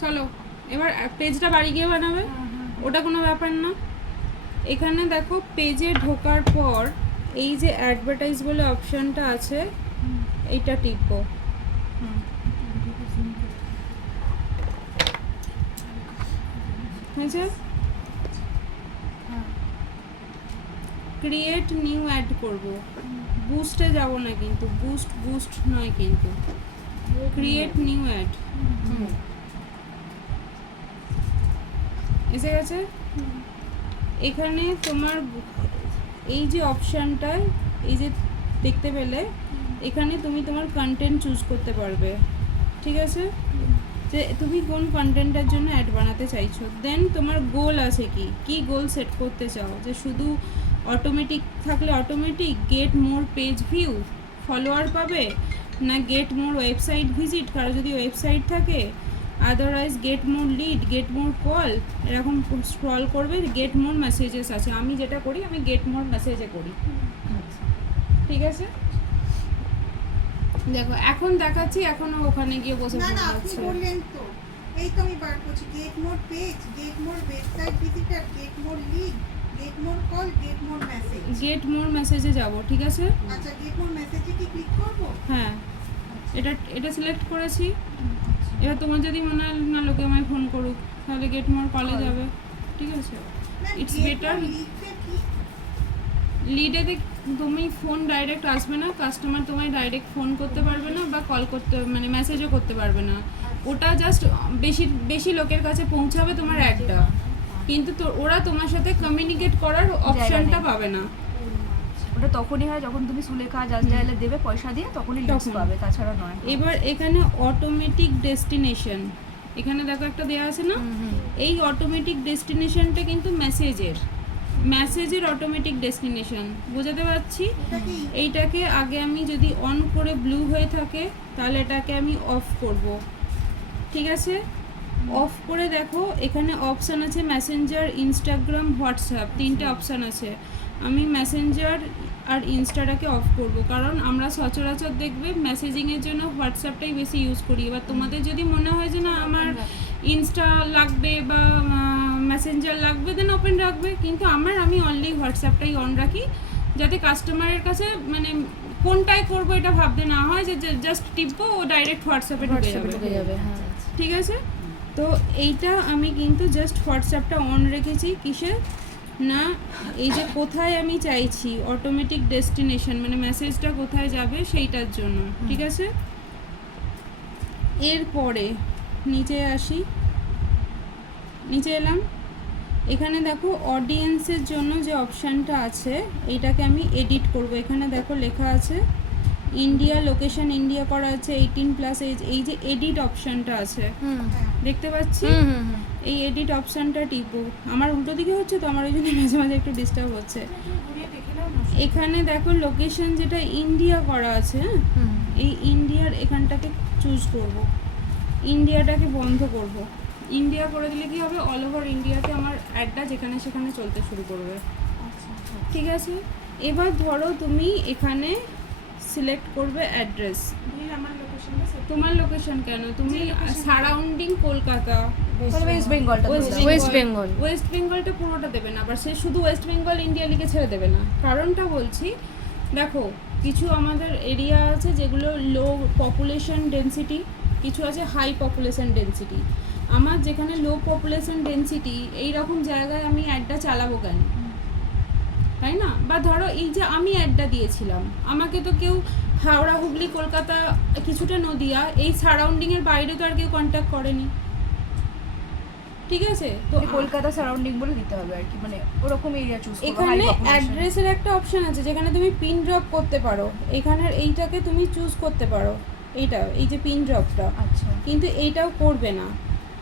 চলো এবার পেজটা বাড়ি গিয়ে বানাবে, ওটা কোনো ব্যাপার না। এখানে দেখো পেজে ঢোকার পর এই যে অ্যাডভার্টাইজ বলে অপশনটা আছে, এইটা টিপো। হয়েছে? ক্রিয়েট নিউ অ্যাড করব, বুস্টে যাব না কিন্তু, বুস্ট নয় কিন্তু, ক্রিয়েট নিউ অ্যাড এসে গেছে। এখানে তোমার এই যে অপশানটায় এই যে দেখতে পেলে, এখানে তুমি তোমার কন্টেন্ট চুজ করতে পারবে, ঠিক আছে, যে তুমি কোন কন্টেন্টের জন্য অ্যাড বানাতে চাইছো। দেন তোমার গোল আছে কি গোল সেট করতে চাও, যে শুধু অটোমেটিক থাকলে automatic, get more page view follower পাবে, না গেট মোর ওয়েবসাইট ভিজিট, কারো যদি ওয়েবসাইট থাকে, otherwise get more lead, get more call, এরকম স্ক্রল করবে। গেট মোর মেসেজেস আছে, আমি যেটা করি আমি গেট মোর মেসেজে করি, ঠিক আছে। দেখো এখন দেখাচ্ছি, এখনো ওখানে গিয়ে বসে না আপনি বললেন তো, এই তো আমি বার করছি, get more page, get more website visitor, get more lead, get more call, get more message. Get more মেসেজে যাব, ঠিক আছে। আচ্ছা, গেট মোর মেসেজে কি ক্লিক করব? হ্যাঁ, এটা সিলেক্ট করেছি। এবার তোমার যদি মনে হয় না লোকে আমায় ফোন করুক, তাহলে গেট মোর কলে যাবে, ঠিক আছে। It's better. লিডে তুমি ফোন ডাইরেক্ট আসবে না, কাস্টমার তোমায় ডাইরেক্ট ফোন করতে পারবে না বা কল করতে, মানে মেসেজও করতে পারবে না। ওটা জাস্ট বেশি লোকের কাছে পৌঁছাবে তোমার অ্যাডটা, কিন্তু ওরা তোমার সাথে কমিউনিকেট করার অপশনটা পাবে না। ওটা তখনই হয় যখন তুমি সুলেখা জাজডাইলে দেবে পয়সা দিয়ে, তখনই লিস্ট পাবে, তাছাড়া নয়। এবার এখানে অটোমেটিক ডেস্টিনেশন, এখানে দেখো একটা দেওয়া আছে না, এই অটোমেটিক ডেস্টিনেশনটা কিন্তু মেসেজের অটোমেটিক ডেস্টিনেশন, বোঝাতে পারছি। এইটাকে আগে আমি যদি অন করে ব্লু হয়ে থাকে, তাহলে এটাকে আমি অফ করব, ঠিক আছে। অফ করে দেখো এখানে অপশান আছে মেসেঞ্জার, ইনস্টাগ্রাম, হোয়াটসঅ্যাপ, তিনটে অপশান আছে। আমি মেসেঞ্জার আর ইনস্টাটাকে অফ করব, কারণ আমরা সচরাচর দেখবে মেসেজিংয়ের জন্য হোয়াটসঅ্যাপটাই বেশি ইউজ করি। এবার তোমাদের যদি মনে হয় যে না আমার ইনস্টা লাগবে বা মেসেঞ্জার লাগবে, দেন ওপেন রাখবে, কিন্তু আমি অনলি হোয়াটসঅ্যাপটাই অন রাখি, যাতে কাস্টমারের কাছে মানে কোনটায় করবো এটা ভাবতে না হয়, যে জাস্ট টিপবো ও ডাইরেক্ট হোয়াটসঅ্যাপে ঢুকে যাবে, ঠিক আছে। তো এইটা আমি কিন্তু জাস্ট হোয়াটসঅ্যাপটা অন রেখেছি, কিসের না, এই যে কোথায় আমি চাইছি অটোমেটিক ডেস্টিনেশন, মানে মেসেজটা কোথায় যাবে সেইটার জন্য, ঠিক আছে। এরপরে নিচে আসি, নিচে এলাম, এখানে দেখো অডিয়েন্সের জন্য যে অপশানটা আছে, এইটাকে আমি এডিট করব। এখানে দেখো লেখা আছে ইন্ডিয়া, লোকেশন ইন্ডিয়া করা আছে, 18+ এজ, এই যে এডিট অপশানটা আছে দেখতে পাচ্ছি, এই এডিট অপশানটা টিপো। আমার উল্টো দিকে হচ্ছে তো, আমার ওই জন্য মাঝে মাঝে একটু ডিস্টার্ব হচ্ছে। এখানে দেখো লোকেশন যেটা ইন্ডিয়া করা আছে, এই ইন্ডিয়ার এখানটাকে চুজ করব, ইন্ডিয়াটাকে বন্ধ করব। ইন্ডিয়া করে দিলে কি হবে, অল ওভার ইন্ডিয়াতে আমার অ্যাডটা যেখানে সেখানে চলতে শুরু করবে, ঠিক আছে। এবার ধরো তুমি এখানে সিলেক্ট করবে অ্যাড্রেস, তোমার লোকেশন কেন, তুমি সারাউন্ডিং কলকাতা, ওয়েস্ট বেঙ্গলটা পুরোটা দেবে না, আবার সে শুধু ওয়েস্ট বেঙ্গল ইন্ডিয়া লিখে ছেড়ে দেবে না। কারণটা বলছি, দেখো কিছু আমাদের এরিয়া আছে যেগুলো লো পপুলেশন ডেন্সিটি, কিছু আছে হাই পপুলেশন ডেন্সিটি। আমার যেখানে লো পপুলেশন ডেন্সিটি, এই রকম জায়গায় আমি অ্যাডটা চালাবো কেন, তাই না। বা ধরো এই যে আমি অ্যাডটা দিয়েছিলাম, আমাকে তো কেউ হাওড়া, হুগলি, কলকাতা, কিছুটা নদিয়া, এই সারাউন্ডিংয়ের বাইরে তো আর কেউ কন্ট্যাক্ট করেনি, ঠিক আছে। তো কলকাতা সারাউন্ডিং বলে দিতে হবে আর কি, মানে ওরকম এরিয়া চুজ করো। এখানে অ্যাড্রেসের একটা অপশন আছে যেখানে তুমি পিন ড্রপ করতে পারো, এখানের এইটাকে তুমি চুজ করতে পারো, এইটা এই যে পিন ড্রপটা, আচ্ছা, কিন্তু এইটাও করবে না।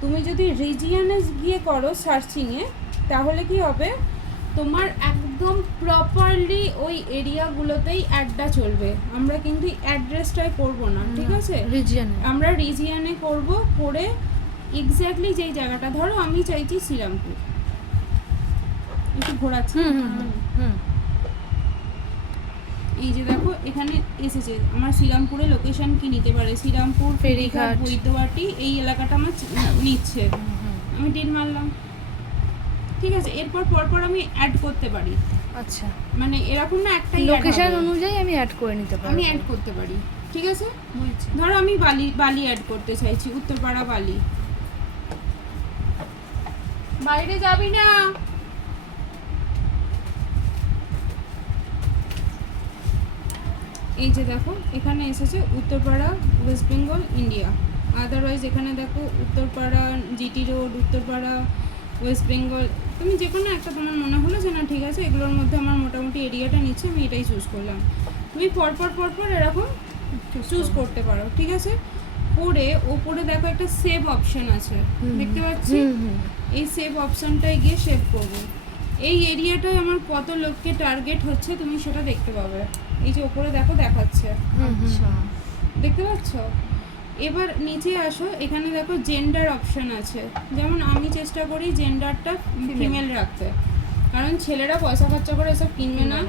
তুমি যদি রিজিয়নে গিয়ে করো সার্চিংয়ে, তাহলে কি হবে, তোমার একদম প্রপারলি ওই এরিয়াগুলোতেই অ্যাডটা চলবে। আমরা কিন্তু অ্যাড্রেসটাই করব না, ঠিক আছে, আমরা রিজিয়নে করব, করে এক্স্যাক্টলি যেই জায়গাটা, ধরো আমি চাইছি শ্রীরামপুর, একটু ঘোরাচ্ছি, এই যে দেখো এখানে এসেছে আমার শ্রীরামপুরে লোকেশন কি নিতে পারে, শ্রীরামপুর, ফেরিঘাট, ফেরিঘাট। বৈদ্যবাটি, এই এলাকাটা আমার নিচ্ছে। আমি টিক মারলাম, ঠিক আছে। এরপর পরপর আমি অ্যাড করতে পারি, আচ্ছা, মানে এরকম না একটাই add লোকেশন হবে। অনুযায়ী আমি অ্যাড করে নিতে পারবো। আমি অ্যাড করতে পারি, ঠিক আছে। বুঝছি। ধরো আমি বালি অ্যাড করতে চাইছি, উত্তরপাড়া বালি। বাইরে যাবি না। এই যে দেখো এখানে এসেছে Uttarpara, West Bengal, India. Otherwise এখানে দেখো Uttarpara, GT road, Uttarpara, West Bengal. তুমি যে কোনো একটা তোমার মনে হলো যে না ঠিক আছে এগুলোর মধ্যে আমার মোটামুটি এরিয়াটা নিচ্ছে, আমি এটাই চুজ করলাম। তুমি পরপর এরকম চুজ করতে পারো, ঠিক আছে। করে ওপরে দেখো একটা সেভ অপশন আছে, দেখতে পাচ্ছি। এই সেভ অপশনটায় গিয়ে সেভ করবো। এই এরিয়াটায় আমার কত লোককে টার্গেট হচ্ছে তুমি সেটা দেখতে পাবে। এই যে ওপরে দেখো দেখাচ্ছে, আচ্ছা, দেখতে পাচ্ছ। এবার নিচে আসো, এখানে দেখো জেন্ডার অপশন আছে। যেমন আমি চেষ্টা করি জেন্ডারটা ফিমেল রাখতে, কারণ ছেলেরা পয়সা খরচা করে এসব কিনবে না।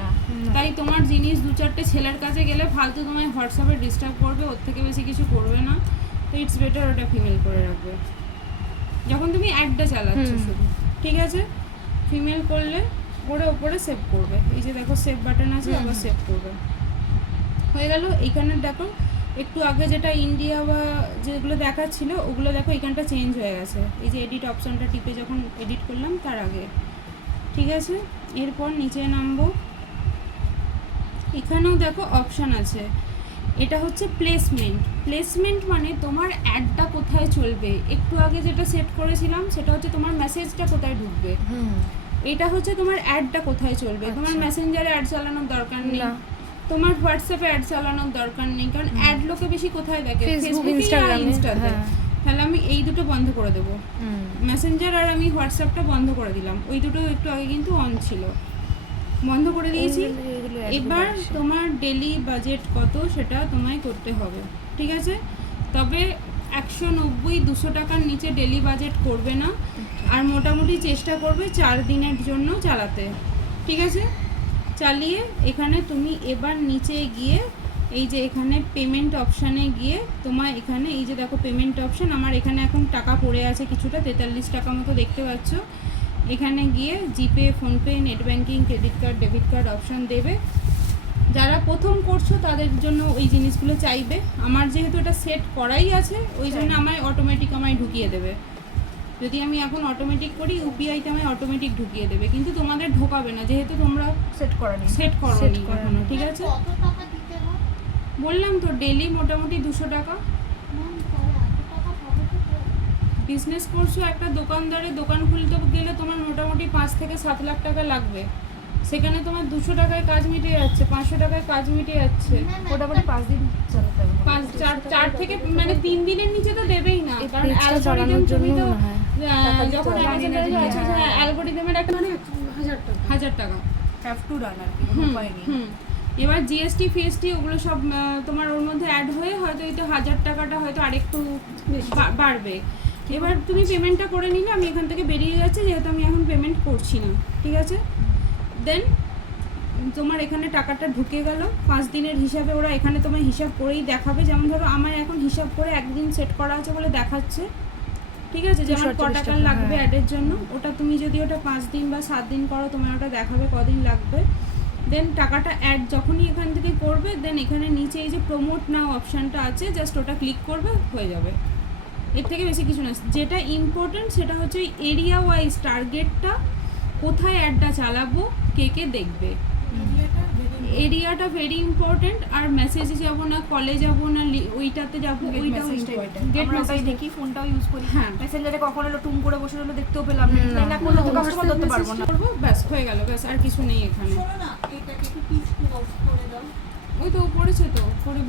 তাই তোমার জিনিস 2-4টে ছেলের কাছে গেলে ফালতু তোমায় হোয়াটসঅ্যাপে ডিস্টার্ব করবে, ওর থেকে বেশি কিছু করবে না। তো ইটস বেটার ওটা ফিমেল করে রাখবে যখন তুমি অ্যাডটা চালাচ্ছ শুধু, ঠিক আছে। ফিমেল করলে ওপরে সেভ করবে। এই যে দেখো সেভ বাটন আছে, আবার সেভ করবে। হয়ে গেল। এইখানে দেখো একটু আগে যেটা ইন্ডিয়া বা যেগুলো দেখাচ্ছিল ওগুলো দেখো এখানটা চেঞ্জ হয়ে গেছে। এই যে এডিট অপশনটা টিপে যখন এডিট করলাম তার আগে, ঠিক আছে। এরপর নিচে নামবো, এখানেও দেখো অপশান আছে। এটা হচ্ছে প্লেসমেন্ট মানে তোমার অ্যাডটা কোথায় চলবে। একটু আগে যেটা সেট করেছিলাম সেটা হচ্ছে তোমার মেসেজটা কোথায় ঢুকবে। এটা হচ্ছে তোমার অ্যাডটা কোথায় চলবে। তোমার মেসেঞ্জারে অ্যাড চালানোর দরকার নেই, তোমার হোয়াটসঅ্যাপে অ্যাড চালানোর দরকার নেই, কারণ অ্যাড লোকে বেশি কোথায় দেখে, ফেসবুক, ইনস্টাতে। তাহলে আমি এই দুটো বন্ধ করে দেবো, মেসেঞ্জার আর আমি হোয়াটসঅ্যাপটা বন্ধ করে দিলাম। ওই দুটো একটু আগে কিন্তু অন ছিল, বন্ধ করে দিয়েছি। এবার তোমার ডেলি বাজেট কত সেটা তোমায় করতে হবে, ঠিক আছে। তবে 190-200 টাকার নিচে ডেলি বাজেট করবে না, আর মোটামুটি চেষ্টা করবে 4 দিনের জন্য চালাতে, ঠিক আছে। চালিয়ে এখানে তুমি এবার নিচে গিয়ে এই যে এখানে পেমেন্ট অপশানে গিয়ে তোমার এখানে এই যে দেখো পেমেন্ট অপশান, আমার এখানে এখন টাকা পড়ে আছে কিছুটা, 43 টাকা মতো দেখতে পাচ্ছ। এখানে গিয়ে GPay, PhonePe, net banking, credit card, debit card option দেবে। যারা প্রথম করছো তাদের জন্য ওই জিনিসগুলো চাইবে। আমার যেহেতু এটা সেট করাই আছে ওই জন্য আমায় অটোমেটিক ঢুকিয়ে দেবে। যদি আমি এখন অটোমেটিক করি ইউপিআইতে আমায় অটোমেটিক ঢুকিয়ে দেবে, কিন্তু তোমাদের ঢোকাবে না যেহেতু তোমরা সেট করোনি এখনো, ঠিক আছে। কত টাকা দিতে হয়? বললাম তো ডেলি মোটামুটি 200 টাকা। ম্যাম তাহলে এত টাকা হবে তো? বিজনেস করছো, একটা দোকানদারে দোকান খুলতে গেলে তোমার মোটামুটি 5 থেকে 7 লাখ টাকা লাগবে। সেখানে তোমার 200 টাকায় কাজ মিটে যাচ্ছে, 500 টাকায় কাজ মিটে যাচ্ছে। মোটামুটি 5 দিন চালাতে হবে। 4 থেকে মানে 3 দিনের নিচে তো দেবেই না, এই কারণ পেজটা চালানোর জন্য মনে হয় যখন অ্যামাজনে আছে অ্যালগরিদমের একটা মানে 1000 টাকা হ্যাভ টু রান আর কি, কোনো উপায় নেই। এবার জিএসটি ফিএসটি ওগুলো সব তোমার ওর মধ্যে অ্যাড হয়ে হয়তো এই তো 1000 টাকাটা হয়তো আরেকটু বাড়বে। এবার তুমি পেমেন্টটা করে নিলে আমি এখান থেকে বেরিয়ে যাচ্ছি, যেহেতু আমি এখন পেমেন্ট করছি না, ঠিক আছে। দেন তোমার এখানে টাকাটা ঢুকে গেল 5 দিনের হিসাবে। ওরা এখানে তোমার হিসাব করেই দেখাবে, যেমন ধরো আমার এখন হিসাব করে একদিন সেট করা আছে বলে দেখাচ্ছে, ঠিক আছে, যে আমার ক টাকা লাগবে অ্যাডের জন্য। ওটা তুমি যদি ওটা 5 দিন বা 7 দিন করো তোমার ওটা দেখাবে কদিন লাগবে। দেন টাকাটা অ্যাড যখনই এখান থেকে করবে, দেন এখানে নিচে এই যে প্রমোট নাও অপশানটা আছে, জাস্ট ওটা ক্লিক করবে, হয়ে যাবে। এর থেকে বেশি কিছু না। যেটা ইম্পর্টেন্ট সেটা হচ্ছে ওই এরিয়া ওয়াইজ টার্গেটটা, কোথায় অ্যাডটা চালাবো, কে কে দেখবে, এরিয়াটা ভেরি ইম্পর্টেন্ট। আর মেসেজে যাব না, কলে যাব না, ওইটাতে যাব, ওইটাও ইম্পর্টেন্ট। গেট মেসেজ দেখি, ফোনটাও ইউজ করি। হ্যাঁ, মেসেঞ্জারে কখনো টুম করে বসে রইলো, দেখতেও পেলাম না করলে তো কাস্টমার ধরতে পারবো না। করবো, ব্যাস হয়ে গেল, ব্যাস আর কিছু নেই এখানে। শোনো না, এটাকে একটু পিস করে দাও। ওই তো করেছে তো করে